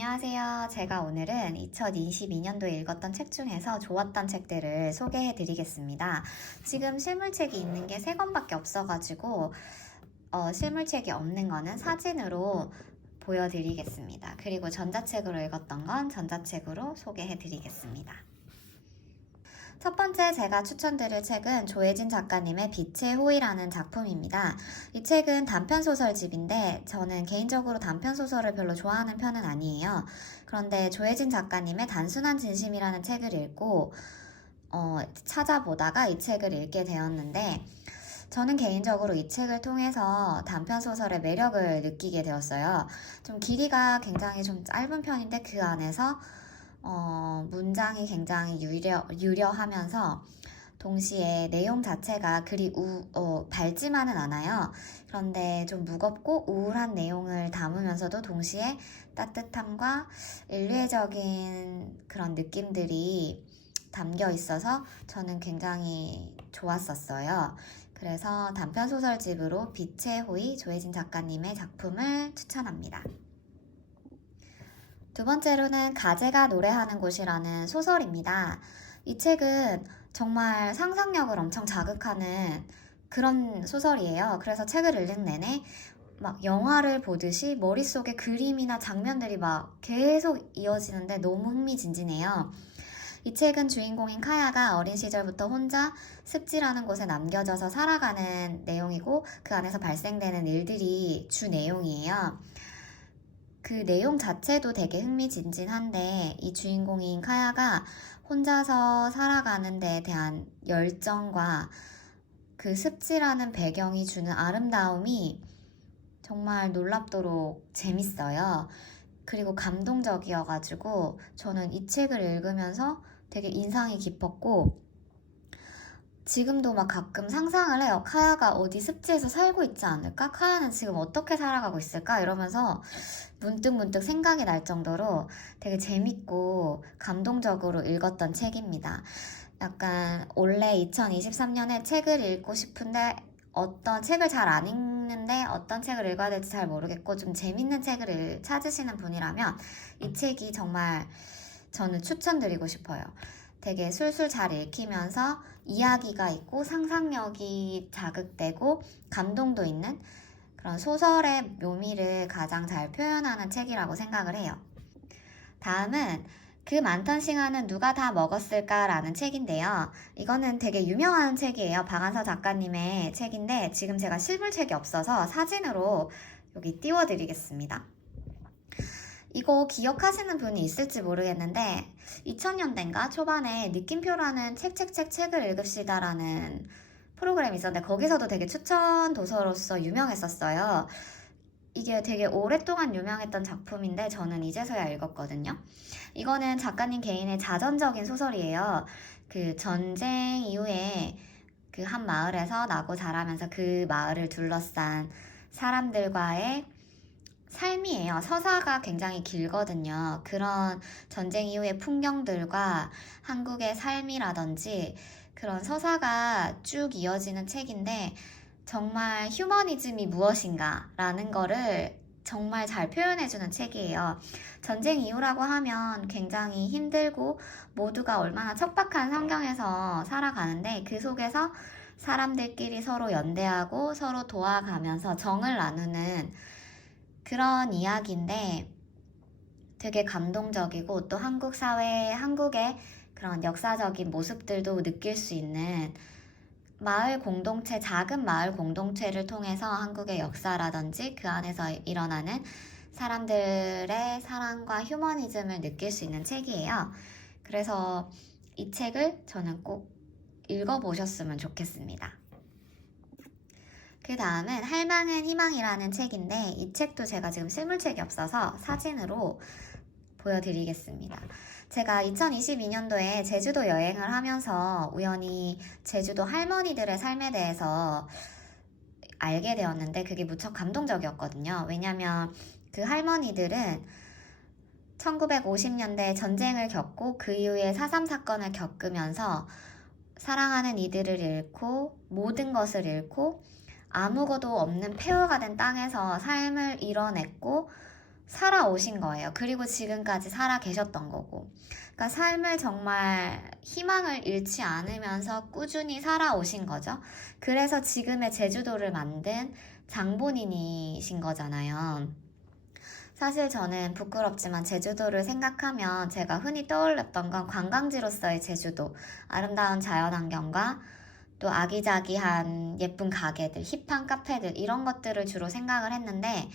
안녕하세요. 제가 오늘은 2022년도에 읽었던 책 중에서 좋았던 책들을 소개해 드리겠습니다. 지금 실물책이 있는 게 3권밖에 없어가지고 실물책이 없는 거는 사진으로 보여드리겠습니다. 그리고 전자책으로 읽었던 건 전자책으로 소개해 드리겠습니다. 첫 번째 제가 추천드릴 책은 조혜진 작가님의 빛의 호의라는 작품입니다. 이 책은 단편소설집인데 저는 개인적으로 단편소설을 별로 좋아하는 편은 아니에요. 그런데 조혜진 작가님의 단순한 진심이라는 책을 읽고 찾아보다가 이 책을 읽게 되었는데 저는 개인적으로 이 책을 통해서 단편소설의 매력을 느끼게 되었어요. 좀 길이가 굉장히 좀 짧은 편인데 그 안에서 문장이 굉장히 유려하면서 동시에 내용 자체가 그리 밝지만은 않아요. 그런데 좀 무겁고 우울한 내용을 담으면서도 동시에 따뜻함과 인류애적인 그런 느낌들이 담겨 있어서 저는 굉장히 좋았었어요. 그래서 단편소설집으로 빛의 호의 조혜진 작가님의 작품을 추천합니다. 두 번째로는 가재가 노래하는 곳이라는 소설입니다. 이 책은 정말 상상력을 엄청 자극하는 그런 소설이에요. 그래서 책을 읽는 내내 막 영화를 보듯이 머릿속에 그림이나 장면들이 막 계속 이어지는데 너무 흥미진진해요. 이 책은 주인공인 카야가 어린 시절부터 혼자 습지라는 곳에 남겨져서 살아가는 내용이고 그 안에서 발생되는 일들이 주 내용이에요. 그 내용 자체도 되게 흥미진진한데 이 주인공인 카야가 혼자서 살아가는 데에 대한 열정과 그 습지라는 배경이 주는 아름다움이 정말 놀랍도록 재밌어요. 그리고 감동적이어가지고 저는 이 책을 읽으면서 되게 인상이 깊었고 지금도 막 가끔 상상을 해요. 카야가 어디 습지에서 살고 있지 않을까? 카야는 지금 어떻게 살아가고 있을까? 이러면서 문득 생각이 날 정도로 되게 재밌고 감동적으로 읽었던 책입니다. 약간 원래 2023년에 책을 읽고 싶은데 어떤 책을 잘 안 읽는데 어떤 책을 읽어야 될지 잘 모르겠고 좀 재밌는 책을 찾으시는 분이라면 이 책이 정말 저는 추천드리고 싶어요. 되게 술술 잘 읽히면서 이야기가 있고 상상력이 자극되고 감동도 있는 그런 소설의 묘미를 가장 잘 표현하는 책이라고 생각을 해요. 다음은 그 많던 싱어는 누가 다 먹었을까라는 책인데요. 이거는 되게 유명한 책이에요. 박안서 작가님의 책인데 지금 제가 실물책이 없어서 사진으로 여기 띄워드리겠습니다. 이거 기억하시는 분이 있을지 모르겠는데 2000년대인가 초반에 느낌표라는 책을 읽읍시다라는 프로그램이 있었는데 거기서도 되게 추천 도서로서 유명했었어요. 이게 되게 오랫동안 유명했던 작품인데 저는 이제서야 읽었거든요. 이거는 작가님 개인의 자전적인 소설이에요. 그 전쟁 이후에 그 한 마을에서 나고 자라면서 그 마을을 둘러싼 사람들과의 삶이에요. 서사가 굉장히 길거든요. 그런 전쟁 이후의 풍경들과 한국의 삶이라든지 그런 서사가 쭉 이어지는 책인데 정말 휴머니즘이 무엇인가 라는 거를 정말 잘 표현해주는 책이에요. 전쟁 이후라고 하면 굉장히 힘들고 모두가 얼마나 척박한 환경에서 살아가는데 그 속에서 사람들끼리 서로 연대하고 서로 도와가면서 정을 나누는 그런 이야기인데 되게 감동적이고 또 한국 사회, 한국의 그런 역사적인 모습들도 느낄 수 있는 마을 공동체, 작은 마을 공동체를 통해서 한국의 역사라든지 그 안에서 일어나는 사람들의 사랑과 휴머니즘을 느낄 수 있는 책이에요. 그래서 이 책을 저는 꼭 읽어보셨으면 좋겠습니다. 그 다음은 할망은 희망이라는 책인데 이 책도 제가 지금 실물책이 없어서 사진으로 보여드리겠습니다. 제가 2022년도에 제주도 여행을 하면서 우연히 제주도 할머니들의 삶에 대해서 알게 되었는데 그게 무척 감동적이었거든요. 왜냐면 그 할머니들은 1950년대 전쟁을 겪고 그 이후에 4.3 사건을 겪으면서 사랑하는 이들을 잃고 모든 것을 잃고 아무것도 없는 폐허가 된 땅에서 삶을 이뤄냈고 살아오신 거예요. 그리고 지금까지 살아 계셨던 거고. 그러니까 삶을 정말 희망을 잃지 않으면서 꾸준히 살아오신 거죠. 그래서 지금의 제주도를 만든 장본인이신 거잖아요. 사실 저는 부끄럽지만 제주도를 생각하면 제가 흔히 떠올렸던 건 관광지로서의 제주도, 아름다운 자연환경과 또 아기자기한 예쁜 가게들, 힙한 카페들 이런 것들을 주로 생각을 했는데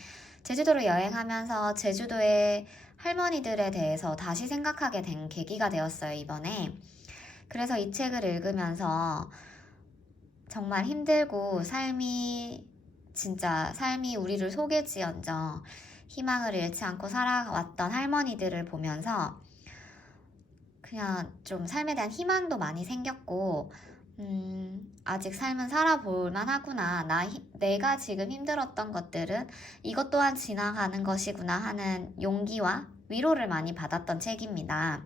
제주도를 여행하면서 제주도의 할머니들에 대해서 다시 생각하게 된 계기가 되었어요, 이번에. 그래서 이 책을 읽으면서 정말 힘들고 삶이 우리를 속일지언정 희망을 잃지 않고 살아왔던 할머니들을 보면서 그냥 좀 삶에 대한 희망도 많이 생겼고, 아직 삶은 살아볼 만하구나. 내가 지금 힘들었던 것들은 이것 또한 지나가는 것이구나 하는 용기와 위로를 많이 받았던 책입니다.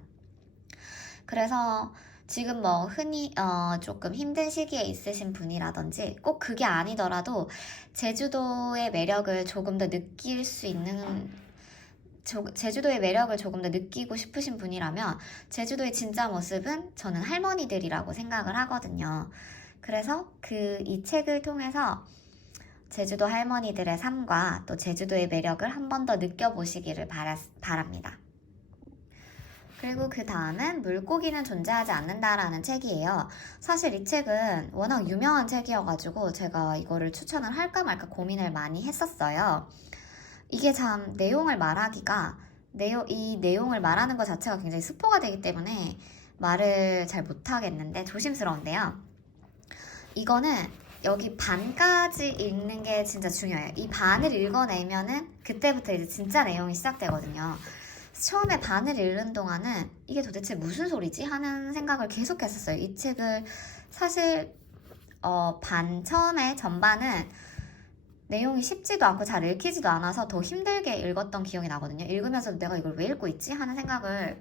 그래서 지금 뭐 흔히 조금 힘든 시기에 있으신 분이라든지 꼭 그게 아니더라도 제주도의 매력을 조금 더 느낄 수 있는 제주도의 매력을 조금 더 느끼고 싶으신 분이라면 제주도의 진짜 모습은 저는 할머니들이라고 생각을 하거든요. 그래서 이 책을 통해서 제주도 할머니들의 삶과 또 제주도의 매력을 한 번 더 느껴보시기를 바랍니다. 그리고 그 다음은 물고기는 존재하지 않는다라는 책이에요. 사실 이 책은 워낙 유명한 책이어가지고 제가 이거를 추천을 할까 말까 고민을 많이 했었어요. 이게 참 이 내용을 말하는 것 자체가 굉장히 스포가 되기 때문에 말을 잘 못하겠는데 조심스러운데요. 이거는 여기 반까지 읽는 게 진짜 중요해요. 이 반을 읽어내면은 그때부터 이제 진짜 내용이 시작되거든요. 처음에 반을 읽는 동안은 이게 도대체 무슨 소리지? 하는 생각을 계속 했었어요. 이 책을 사실 처음에 전반은 내용이 쉽지도 않고 잘 읽히지도 않아서 더 힘들게 읽었던 기억이 나거든요. 읽으면서 내가 이걸 왜 읽고 있지? 하는 생각을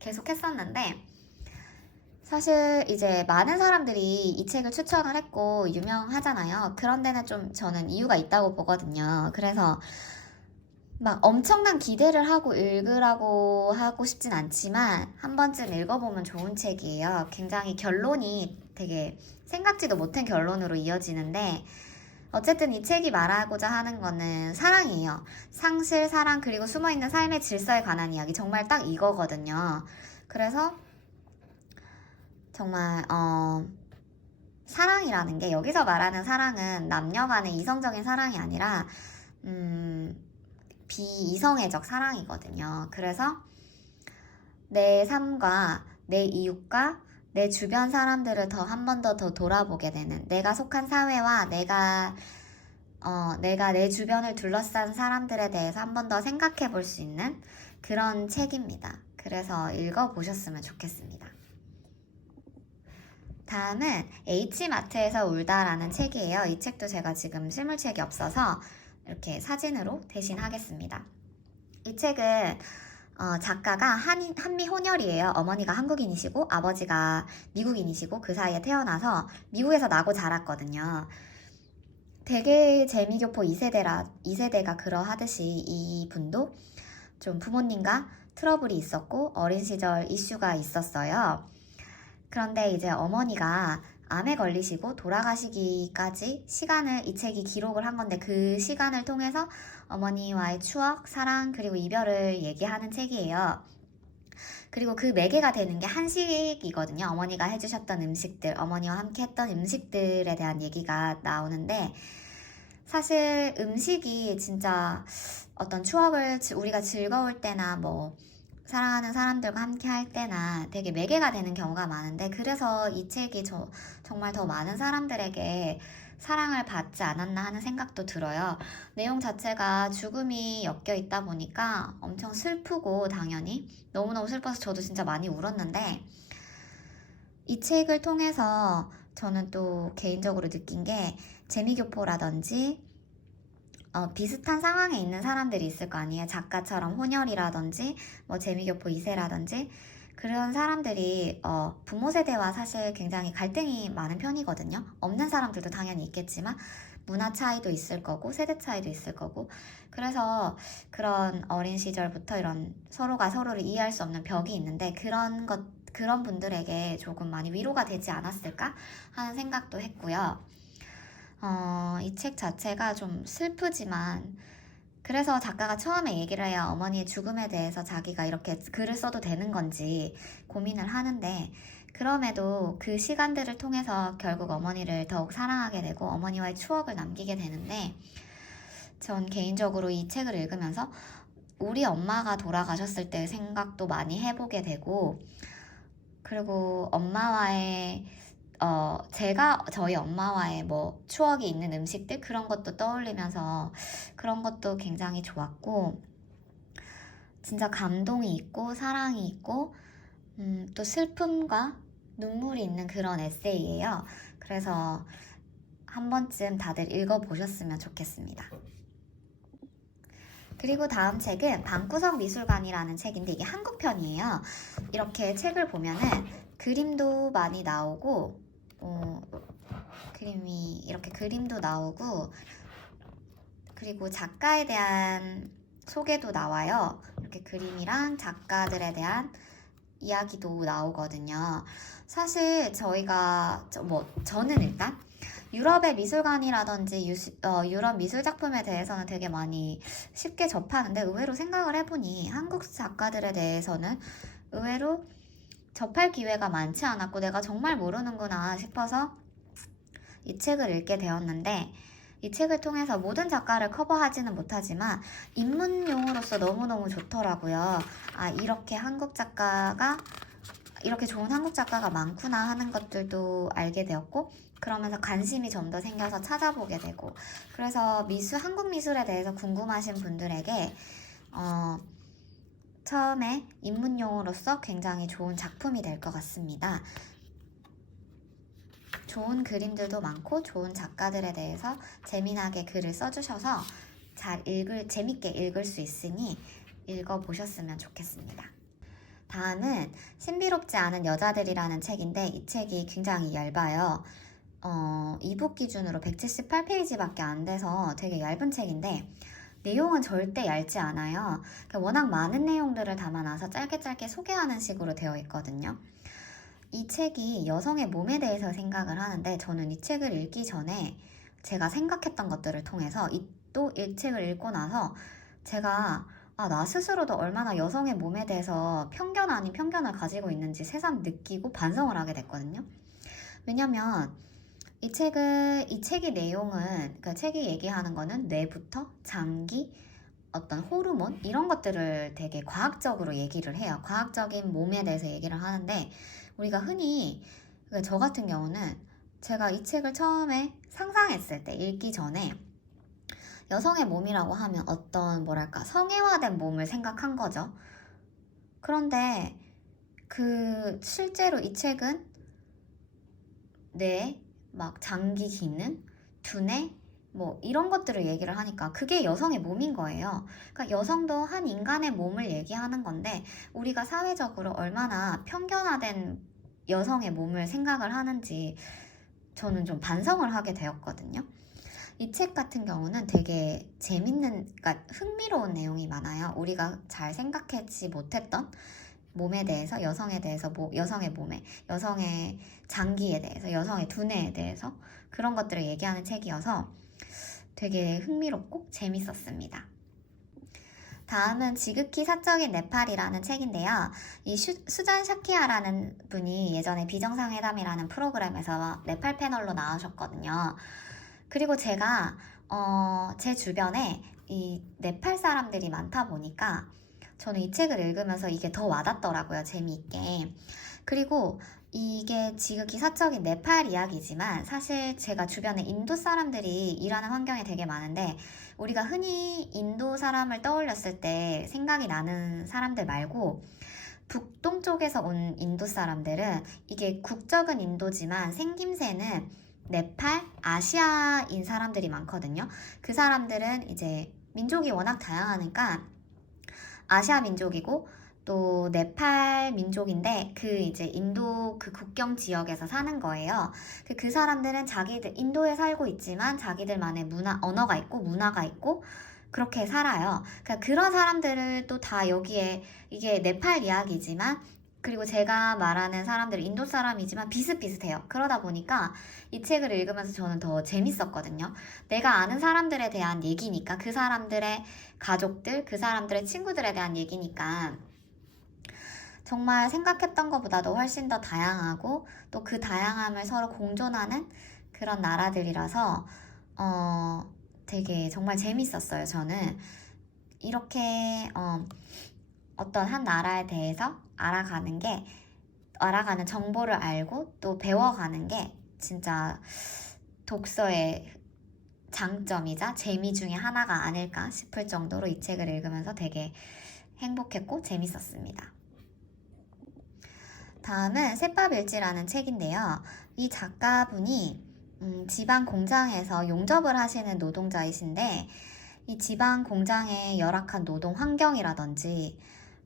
계속 했었는데 사실 이제 많은 사람들이 이 책을 추천을 했고 유명하잖아요. 그런 데는 좀 저는 이유가 있다고 보거든요. 그래서 막 엄청난 기대를 하고 읽으라고 하고 싶진 않지만 한 번쯤 읽어보면 좋은 책이에요. 굉장히 결론이 되게 생각지도 못한 결론으로 이어지는데 어쨌든 이 책이 말하고자 하는 거는 사랑이에요. 상실, 사랑, 그리고 숨어있는 삶의 질서에 관한 이야기. 정말 딱 이거거든요. 그래서 정말 사랑이라는 게 여기서 말하는 사랑은 남녀 간의 이성적인 사랑이 아니라 비이성애적 사랑이거든요. 그래서 내 삶과 내 이웃과 내 주변 사람들을 한 번 더 돌아보게 되는 내가 속한 사회와 내가 내 주변을 둘러싼 사람들에 대해서 한 번 더 생각해 볼 수 있는 그런 책입니다. 그래서 읽어보셨으면 좋겠습니다. 다음은 H마트에서 울다라는 책이에요. 이 책도 제가 지금 실물책이 없어서 이렇게 사진으로 대신 하겠습니다. 이 책은 작가가 한미 혼혈이에요. 어머니가 한국인이시고 아버지가 미국인이시고 그 사이에 태어나서 미국에서 나고 자랐거든요. 되게 재미교포 2세대가 그러하듯이 이분도 좀 부모님과 트러블이 있었고 어린 시절 이슈가 있었어요. 그런데 이제 어머니가 암에 걸리시고 돌아가시기까지 시간을 이 책이 기록을 한 건데 그 시간을 통해서 어머니와의 추억, 사랑, 그리고 이별을 얘기하는 책이에요. 그리고 그 매개가 되는 게 한식이거든요. 어머니가 해주셨던 음식들, 어머니와 함께 했던 음식들에 대한 얘기가 나오는데 사실 음식이 진짜 어떤 추억을 우리가 즐거울 때나 뭐 사랑하는 사람들과 함께 할 때나 되게 매개가 되는 경우가 많은데 그래서 이 책이 정말 더 많은 사람들에게 사랑을 받지 않았나 하는 생각도 들어요. 내용 자체가 죽음이 엮여 있다 보니까 엄청 슬프고 당연히 너무너무 슬퍼서 저도 진짜 많이 울었는데 이 책을 통해서 저는 또 개인적으로 느낀 게 재미교포라든지 비슷한 상황에 있는 사람들이 있을 거 아니에요. 작가처럼 혼혈이라든지 뭐 재미교포 2세라든지 그런 사람들이 부모 세대와 사실 굉장히 갈등이 많은 편이거든요. 없는 사람들도 당연히 있겠지만 문화 차이도 있을 거고 세대 차이도 있을 거고 그래서 그런 어린 시절부터 이런 서로가 서로를 이해할 수 없는 벽이 있는데 그런 분들에게 조금 많이 위로가 되지 않았을까 하는 생각도 했고요. 이 책 자체가 좀 슬프지만 그래서 작가가 처음에 얘기를 해요. 어머니의 죽음에 대해서 자기가 이렇게 글을 써도 되는 건지 고민을 하는데 그럼에도 그 시간들을 통해서 결국 어머니를 더욱 사랑하게 되고 어머니와의 추억을 남기게 되는데 전 개인적으로 이 책을 읽으면서 우리 엄마가 돌아가셨을 때 생각도 많이 해보게 되고 그리고 엄마와의 제가 저희 엄마와의 뭐 추억이 있는 음식들 그런 것도 떠올리면서 그런 것도 굉장히 좋았고 진짜 감동이 있고 사랑이 있고 또 슬픔과 눈물이 있는 그런 에세이예요. 그래서 한 번쯤 다들 읽어보셨으면 좋겠습니다. 그리고 다음 책은 방구석 미술관이라는 책인데 이게 한국편이에요. 이렇게 책을 보면은 그림도 많이 나오고 그림도 나오고 그리고 작가에 대한 소개도 나와요. 이렇게 그림이랑 작가들에 대한 이야기도 나오거든요. 사실 저는 일단 유럽의 미술관이라든지 유럽 미술 작품에 대해서는 되게 많이 쉽게 접하는데 의외로 생각을 해보니 한국 작가들에 대해서는 의외로 접할 기회가 많지 않았고 내가 정말 모르는구나 싶어서 이 책을 읽게 되었는데 이 책을 통해서 모든 작가를 커버하지는 못하지만 입문용으로서 너무너무 좋더라고요. 이렇게 좋은 한국 작가가 많구나 하는 것들도 알게 되었고 그러면서 관심이 좀 더 생겨서 찾아보게 되고 그래서 한국 미술에 대해서 궁금하신 분들에게 처음에 입문용으로서 굉장히 좋은 작품이 될 것 같습니다. 좋은 그림들도 많고 좋은 작가들에 대해서 재미나게 글을 써주셔서 재밌게 읽을 수 있으니 읽어보셨으면 좋겠습니다. 다음은 신비롭지 않은 여자들이라는 책인데 이 책이 굉장히 얇아요. 이북 기준으로 178페이지밖에 안 돼서 되게 얇은 책인데 내용은 절대 얇지 않아요. 워낙 많은 내용들을 담아놔서 짧게 소개하는 식으로 되어 있거든요. 이 책이 여성의 몸에 대해서 생각을 하는데 저는 이 책을 읽기 전에 제가 생각했던 것들을 통해서 이 책을 읽고 나서 제가 나 스스로도 얼마나 여성의 몸에 대해서 편견 아닌 편견을 가지고 있는지 새삼 느끼고 반성을 하게 됐거든요. 왜냐면 이 책의 내용은 그러니까 책이 얘기하는 거는 뇌부터 장기 어떤 호르몬 이런 것들을 되게 과학적으로 얘기를 해요. 과학적인 몸에 대해서 얘기를 하는데 우리가 흔히 그러니까 저 같은 경우는 제가 이 책을 처음에 상상했을 때 읽기 전에 여성의 몸이라고 하면 어떤 성애화된 몸을 생각한 거죠. 그런데 실제로 이 책은 장기 기능, 두뇌 이런 것들을 얘기를 하니까 그게 여성의 몸인 거예요. 그러니까 여성도 한 인간의 몸을 얘기하는 건데 우리가 사회적으로 얼마나 편견화된 여성의 몸을 생각을 하는지 저는 좀 반성을 하게 되었거든요. 이 책 같은 경우는 되게 그러니까 흥미로운 내용이 많아요. 우리가 잘 생각하지 못했던 몸에 대해서, 여성에 대해서, 여성의 몸에, 여성의 장기에 대해서, 여성의 두뇌에 대해서 그런 것들을 얘기하는 책이어서 되게 흥미롭고 재밌었습니다. 다음은 지극히 사적인 네팔이라는 책인데요. 이 수잔 샤키아라는 분이 예전에 비정상회담이라는 프로그램에서 네팔 패널로 나오셨거든요. 그리고 제가 제 주변에 이 네팔 사람들이 많다 보니까 저는 이 책을 읽으면서 이게 더 와닿더라고요. 재미있게. 그리고 이게 지극히 사적인 네팔 이야기지만 사실 제가 주변에 인도 사람들이 일하는 환경에 되게 많은데 우리가 흔히 인도 사람을 떠올렸을 때 생각이 나는 사람들 말고 북동쪽에서 온 인도 사람들은 이게 국적은 인도지만 생김새는 네팔, 아시아인 사람들이 많거든요. 그 사람들은 이제 민족이 워낙 다양하니까 아시아 민족이고 또 네팔 민족인데 그 이제 인도 그 국경 지역에서 사는 거예요. 그 사람들은 자기들 인도에 살고 있지만 자기들만의 언어가 있고 문화가 있고 그렇게 살아요. 그러니까 그런 사람들을 또 다 여기에 이게 네팔 이야기지만 그리고 제가 말하는 사람들은 인도 사람이지만 비슷비슷해요. 그러다 보니까 이 책을 읽으면서 저는 더 재밌었거든요. 내가 아는 사람들에 대한 얘기니까 그 사람들의 가족들, 그 사람들의 친구들에 대한 얘기니까 정말 생각했던 것보다도 훨씬 더 다양하고 또 그 다양함을 서로 공존하는 그런 나라들이라서 되게 정말 재밌었어요. 저는 이렇게 어떤 한 나라에 대해서 알아가는 정보를 알고 또 배워가는 게 진짜 독서의 장점이자 재미 중에 하나가 아닐까 싶을 정도로 이 책을 읽으면서 되게 행복했고 재밌었습니다. 다음은 셋밥일지라는 책인데요. 이 작가분이 지방 공장에서 용접을 하시는 노동자이신데 이 지방 공장의 열악한 노동 환경이라든지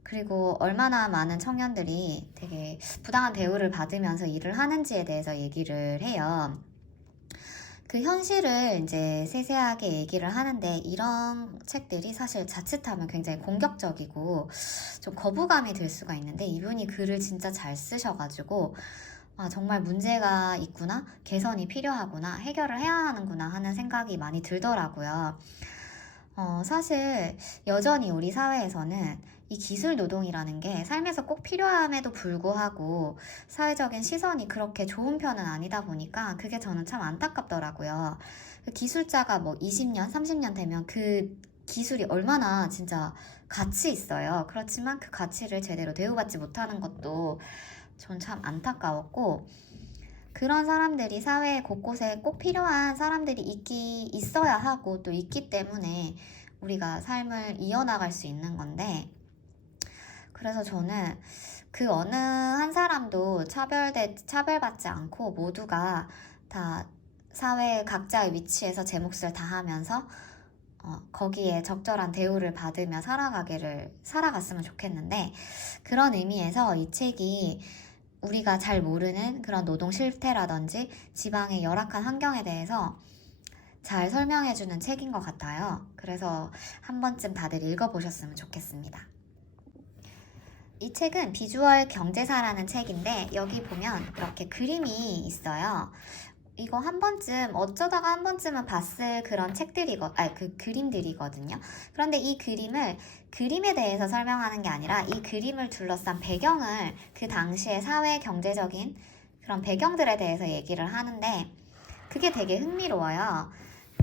그리고 얼마나 많은 청년들이 되게 부당한 대우를 받으면서 일을 하는지에 대해서 얘기를 해요. 그 현실을 이제 세세하게 얘기를 하는데 이런 책들이 사실 자칫하면 굉장히 공격적이고 좀 거부감이 들 수가 있는데 이분이 글을 진짜 잘 쓰셔가지고 정말 문제가 있구나, 개선이 필요하구나, 해결을 해야 하는구나 하는 생각이 많이 들더라고요. 사실 여전히 우리 사회에서는 이 기술 노동이라는 게 삶에서 꼭 필요함에도 불구하고 사회적인 시선이 그렇게 좋은 편은 아니다 보니까 그게 저는 참 안타깝더라고요. 그 기술자가 뭐 20년, 30년 되면 그 기술이 얼마나 진짜 가치 있어요. 그렇지만 그 가치를 제대로 대우받지 못하는 것도 전 참 안타까웠고 그런 사람들이 사회 곳곳에 꼭 필요한 사람들이 있어야 하고 또 있기 때문에 우리가 삶을 이어나갈 수 있는 건데 그래서 저는 그 어느 한 사람도 차별받지 않고 모두가 다 사회 각자의 위치에서 제 몫을 다하면서 거기에 적절한 대우를 받으며 살아갔으면 좋겠는데 그런 의미에서 이 책이 우리가 잘 모르는 그런 노동 실태라든지 지방의 열악한 환경에 대해서 잘 설명해주는 책인 것 같아요. 그래서 한 번쯤 다들 읽어보셨으면 좋겠습니다. 이 책은 비주얼 경제사라는 책인데 여기 보면 이렇게 그림이 있어요. 이거 어쩌다가 한 번쯤은 봤을 그런 그림들이거든요. 그런데 이 그림에 대해서 설명하는 게 아니라 이 그림을 둘러싼 배경을 그 당시의 사회 경제적인 그런 배경들에 대해서 얘기를 하는데 그게 되게 흥미로워요.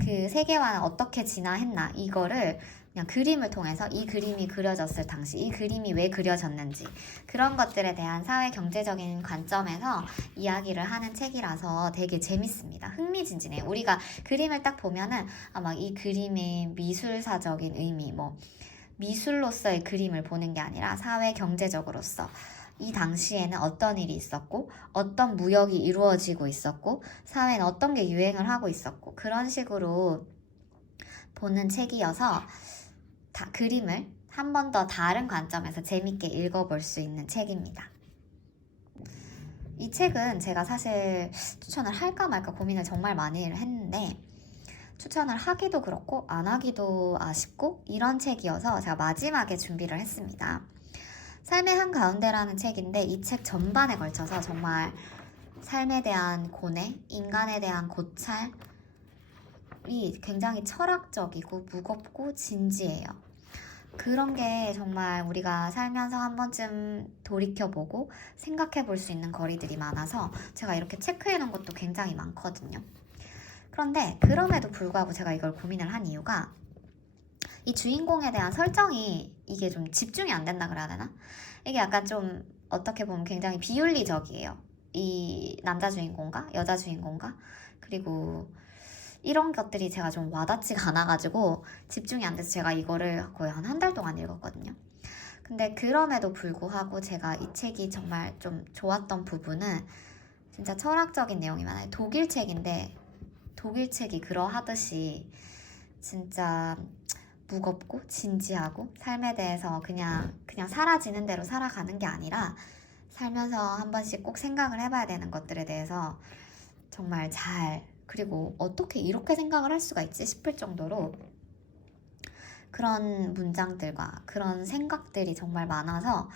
그 세계화는 어떻게 진화했나 이거를 그냥 그림을 통해서 이 그림이 그려졌을 당시 이 그림이 왜 그려졌는지 그런 것들에 대한 사회 경제적인 관점에서 이야기를 하는 책이라서 되게 재밌습니다. 흥미진진해요. 우리가 그림을 딱 보면은 막 이 그림의 미술사적인 의미 미술로서의 그림을 보는 게 아니라 사회 경제적으로서 이 당시에는 어떤 일이 있었고 어떤 무역이 이루어지고 있었고 사회는 어떤 게 유행을 하고 있었고 그런 식으로 보는 책이어서 그림을 한 번 더 다른 관점에서 재밌게 읽어볼 수 있는 책입니다. 이 책은 제가 사실 추천을 할까 말까 고민을 정말 많이 했는데 추천을 하기도 그렇고 안 하기도 아쉽고 이런 책이어서 제가 마지막에 준비를 했습니다. 삶의 한가운데라는 책인데 이 책 전반에 걸쳐서 정말 삶에 대한 고뇌, 인간에 대한 고찰이 굉장히 철학적이고 무겁고 진지해요. 그런 게 정말 우리가 살면서 한 번쯤 돌이켜보고 생각해 볼 수 있는 거리들이 많아서 제가 이렇게 체크해 놓은 것도 굉장히 많거든요. 그런데 그럼에도 불구하고 제가 이걸 고민을 한 이유가 이 주인공에 대한 설정이 이게 좀 집중이 안 된다 그래야 되나? 이게 약간 좀 어떻게 보면 굉장히 비윤리적이에요. 이 남자 주인공과 여자 주인공과 그리고 이런 것들이 제가 좀 와닿지가 않아가지고 집중이 안 돼서 제가 이거를 거의 한 달 동안 읽었거든요. 근데 그럼에도 불구하고 제가 이 책이 정말 좀 좋았던 부분은 진짜 철학적인 내용이 많아요. 독일 책인데 독일 책이 그러하듯이 진짜 무겁고 진지하고 삶에 대해서 그냥 사라지는 대로 살아가는 게 아니라 살면서 한 번씩 꼭 생각을 해봐야 되는 것들에 대해서 정말 그리고 어떻게 이렇게 생각을 할 수가 있지 싶을 정도로 그런 문장들과 그런 생각들이 정말 많아서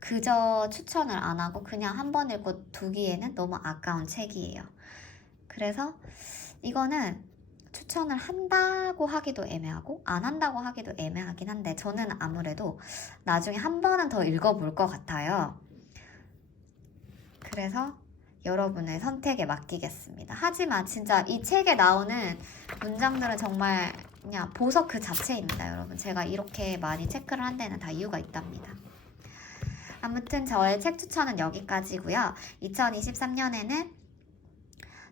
그저 추천을 안 하고 그냥 한 번 읽고 두기에는 너무 아까운 책이에요. 그래서 이거는 추천을 한다고 하기도 애매하고 안 한다고 하기도 애매하긴 한데 저는 아무래도 나중에 한 번은 더 읽어볼 것 같아요. 그래서 여러분의 선택에 맡기겠습니다. 하지만 진짜 이 책에 나오는 문장들은 정말 그냥 보석 그 자체입니다, 여러분. 제가 이렇게 많이 체크를 한 데는 다 이유가 있답니다. 아무튼 저의 책 추천은 여기까지고요. 2023년에는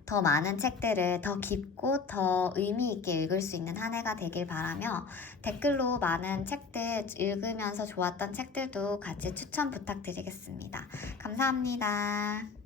더 많은 책들을 더 깊고 더 의미 있게 읽을 수 있는 한 해가 되길 바라며 댓글로 많은 책들 읽으면서 좋았던 책들도 같이 추천 부탁드리겠습니다. 감사합니다.